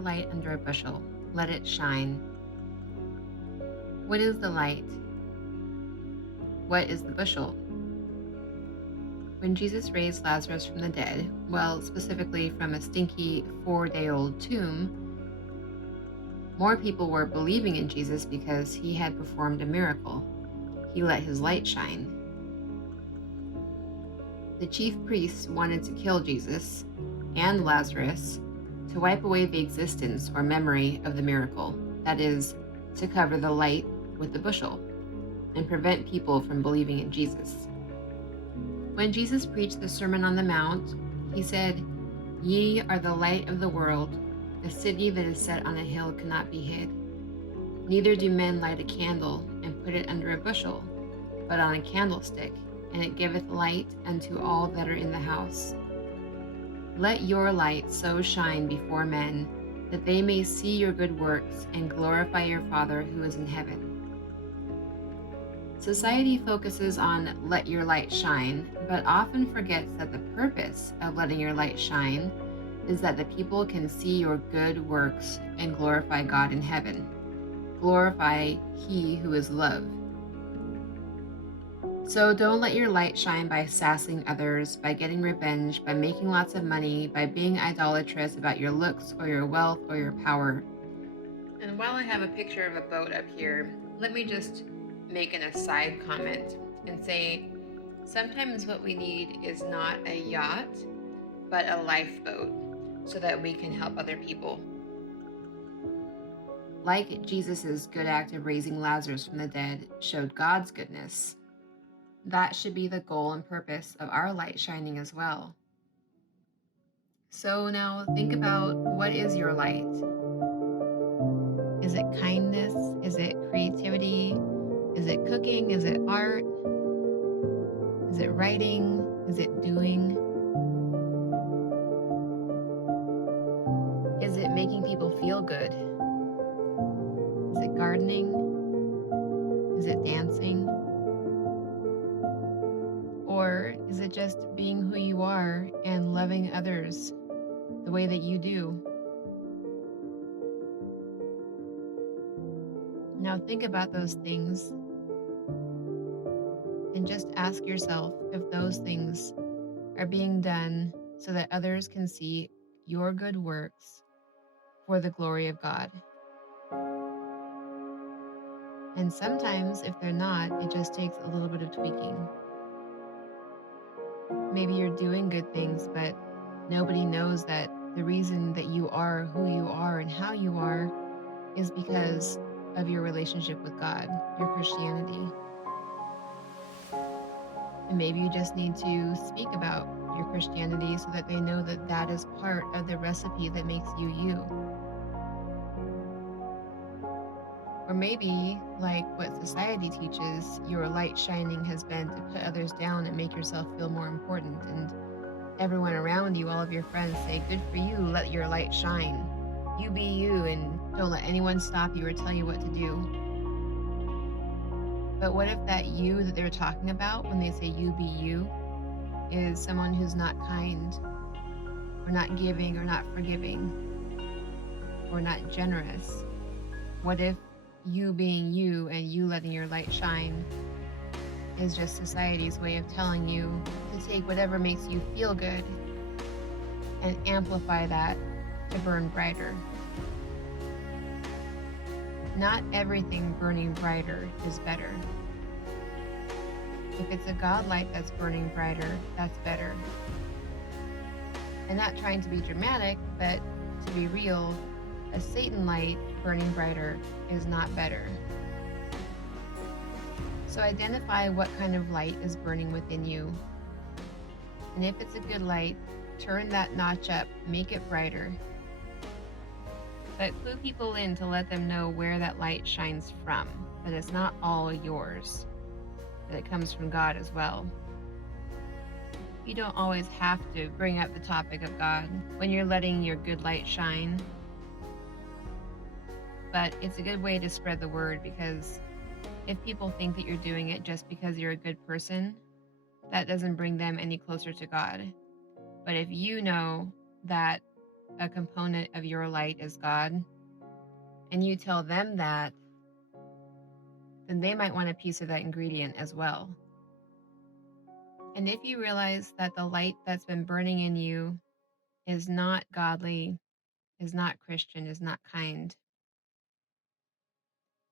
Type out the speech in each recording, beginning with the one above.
your light under a bushel. Let it shine. What is the light? What is the bushel? When Jesus raised Lazarus from the dead, well, specifically from a stinky 4-day-old tomb, more people were believing in Jesus because he had performed a miracle. He let his light shine. The chief priests wanted to kill Jesus and Lazarus to wipe away the existence or memory of the miracle, that is, to cover the light with the bushel and prevent people from believing in Jesus. When Jesus preached the Sermon on the Mount, he said, "Ye are the light of the world. A city that is set on a hill cannot be hid. Neither do men light a candle and put it under a bushel, but on a candlestick, and it giveth light unto all that are in the house. Let your light so shine before men, that they may see your good works and glorify your Father who is in heaven." Society focuses on let your light shine, but often forgets that the purpose of letting your light shine is that the people can see your good works and glorify God in heaven. Glorify He who is love. So don't let your light shine by sassing others, by getting revenge, by making lots of money, by being idolatrous about your looks or your wealth or your power. And while I have a picture of a boat up here, let me just make an aside comment and say sometimes what we need is not a yacht, but a lifeboat so that we can help other people. Like Jesus' good act of raising Lazarus from the dead showed God's goodness, that should be the goal and purpose of our light shining as well. So now think about, what is your light? Is it kindness? Is it creativity? Is it cooking? Is it art? Is it writing? Is it doing? Is it making people feel good? Is it gardening? Is it dancing? Or is it just being who you are and loving others the way that you do? Now think about those things and just ask yourself if those things are being done so that others can see your good works for the glory of God. And sometimes, if they're not, it just takes a little bit of tweaking. Maybe you're doing good things, but nobody knows that the reason that you are who you are and how you are is because of your relationship with God, your Christianity. And maybe you just need to speak about your Christianity so that they know that that is part of the recipe that makes you you. Or maybe, like what society teaches, your light shining has been to put others down and make yourself feel more important. And everyone around you, all of your friends say, "Good for you, let your light shine. You be you and don't let anyone stop you or tell you what to do." But what if that you that they're talking about when they say you be you is someone who's not kind, or not giving, or not forgiving, or not generous? What if you being you and you letting your light shine is just society's way of telling you to take whatever makes you feel good and amplify that to burn brighter? Not everything burning brighter is better. If it's a God light that's burning brighter, that's better. And not trying to be dramatic, but to be real, a Satan light burning brighter is not better. So identify what kind of light is burning within you. And if it's a good light, turn that notch up, make it brighter. But clue people in to let them know where that light shines from, that it's not all yours, that it comes from God as well. You don't always have to bring up the topic of God when you're letting your good light shine. But it's a good way to spread the word, because if people think that you're doing it just because you're a good person, that doesn't bring them any closer to God. But if you know that a component of your light is God, and you tell them that, then they might want a piece of that ingredient as well. And if you realize that the light that's been burning in you is not godly, is not Christian, is not kind,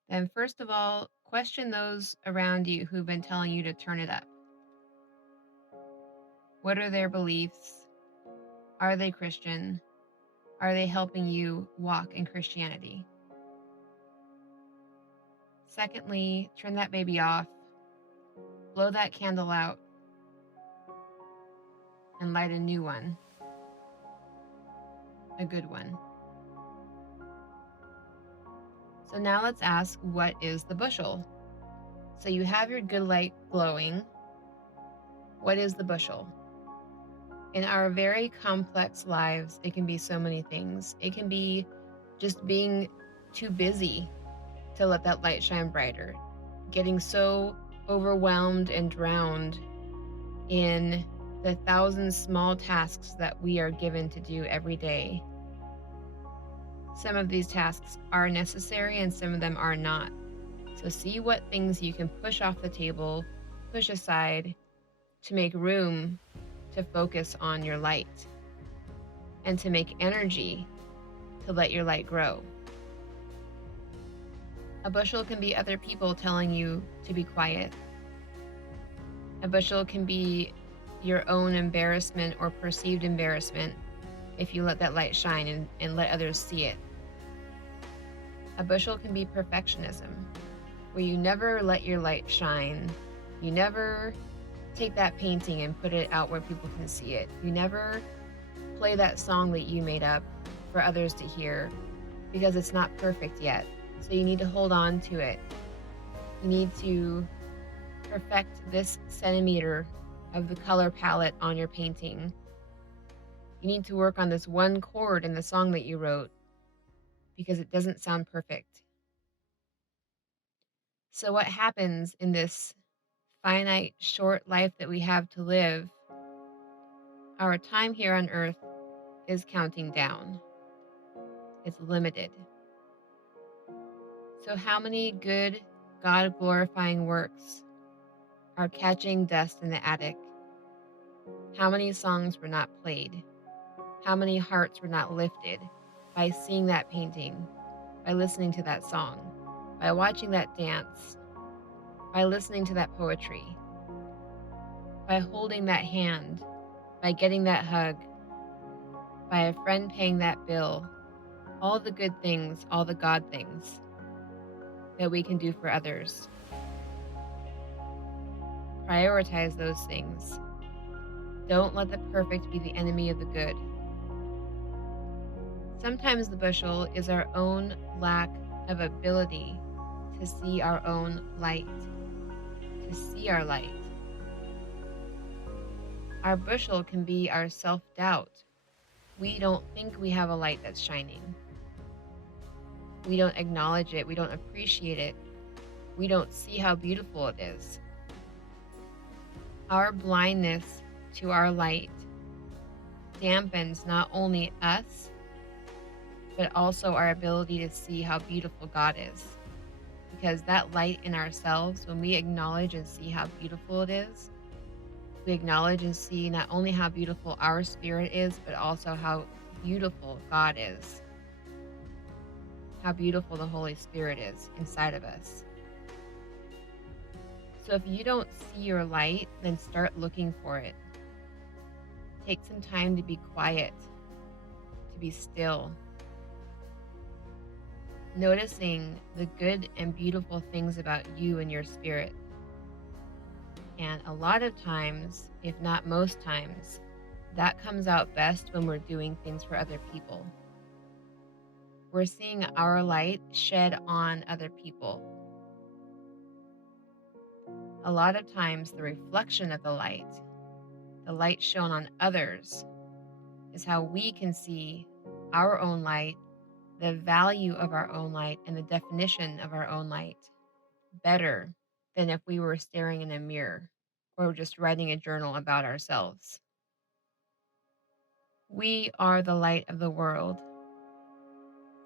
then first of all, question those around you who've been telling you to turn it up. What are their beliefs? Are they Christian? Are they helping you walk in Christianity? Secondly, turn that baby off, blow that candle out, and light a new one, a good one. So now let's ask, what is the bushel? So you have your good light glowing. What is the bushel? In our very complex lives, it can be so many things. It can be just being too busy to let that light shine brighter, getting so overwhelmed and drowned in the thousand small tasks that we are given to do every day. Some of these tasks are necessary and some of them are not. So see what things you can push off the table, push aside to make room to focus on your light and to make energy to let your light grow. A bushel can be other people telling you to be quiet. A bushel can be your own embarrassment or perceived embarrassment if you let that light shine and let others see it. A bushel can be perfectionism, where you never let your light shine. You never take that painting and put it out where people can see it. You never play that song that you made up for others to hear because it's not perfect yet. So you need to hold on to it. You need to perfect this centimeter of the color palette on your painting. You need to work on this one chord in the song that you wrote because it doesn't sound perfect. So what happens in this finite, short life that we have to live? Our time here on earth is counting down. It's limited. So how many good, God-glorifying works are catching dust in the attic? How many songs were not played? How many hearts were not lifted by seeing that painting, by listening to that song, by watching that dance, by listening to that poetry, by holding that hand, by getting that hug, by a friend paying that bill, all the good things, all the God things that we can do for others. Prioritize those things. Don't let the perfect be the enemy of the good. Sometimes the bushel is our own lack of ability to see our own light, to see our light. Our bushel can be our self-doubt. We don't think we have a light that's shining. We don't acknowledge it. We don't appreciate it. We don't see how beautiful it is. Our blindness to our light dampens not only us, but also our ability to see how beautiful God is. Because that light in ourselves, when we acknowledge and see how beautiful it is, we acknowledge and see not only how beautiful our spirit is, but also how beautiful God is. How beautiful the Holy Spirit is inside of us. So if you don't see your light, then start looking for it. Take some time to be quiet, to be still, noticing the good and beautiful things about you and your spirit. And a lot of times, if not most times, that comes out best when we're doing things for other people. We're seeing our light shed on other people. A lot of times, the reflection of the light shown on others, is how we can see our own light, the value of our own light, and the definition of our own light better than if we were staring in a mirror or just writing a journal about ourselves. We are the light of the world.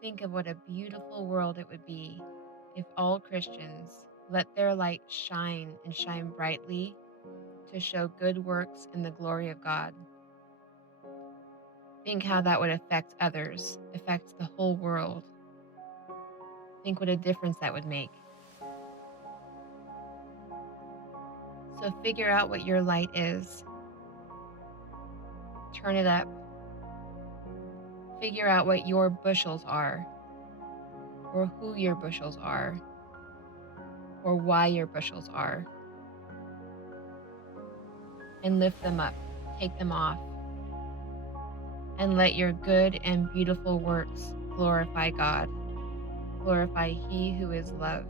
Think of what a beautiful world it would be if all Christians let their light shine and shine brightly to show good works in the glory of God. Think how that would affect others, affect the whole world. Think what a difference that would make. So figure out what your light is. Turn it up. Figure out what your bushels are, or who your bushels are, or why your bushels are. And lift them up. Take them off. And let your good and beautiful works glorify God. Glorify He who is love.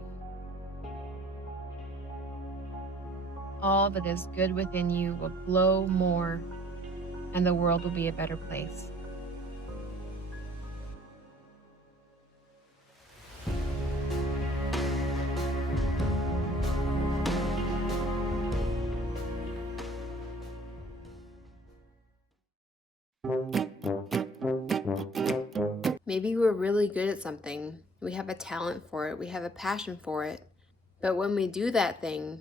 All that is good within you will glow more, and the world will be a better place. Maybe we're really good at something. We have a talent for it. We have a passion for it. But when we do that thing,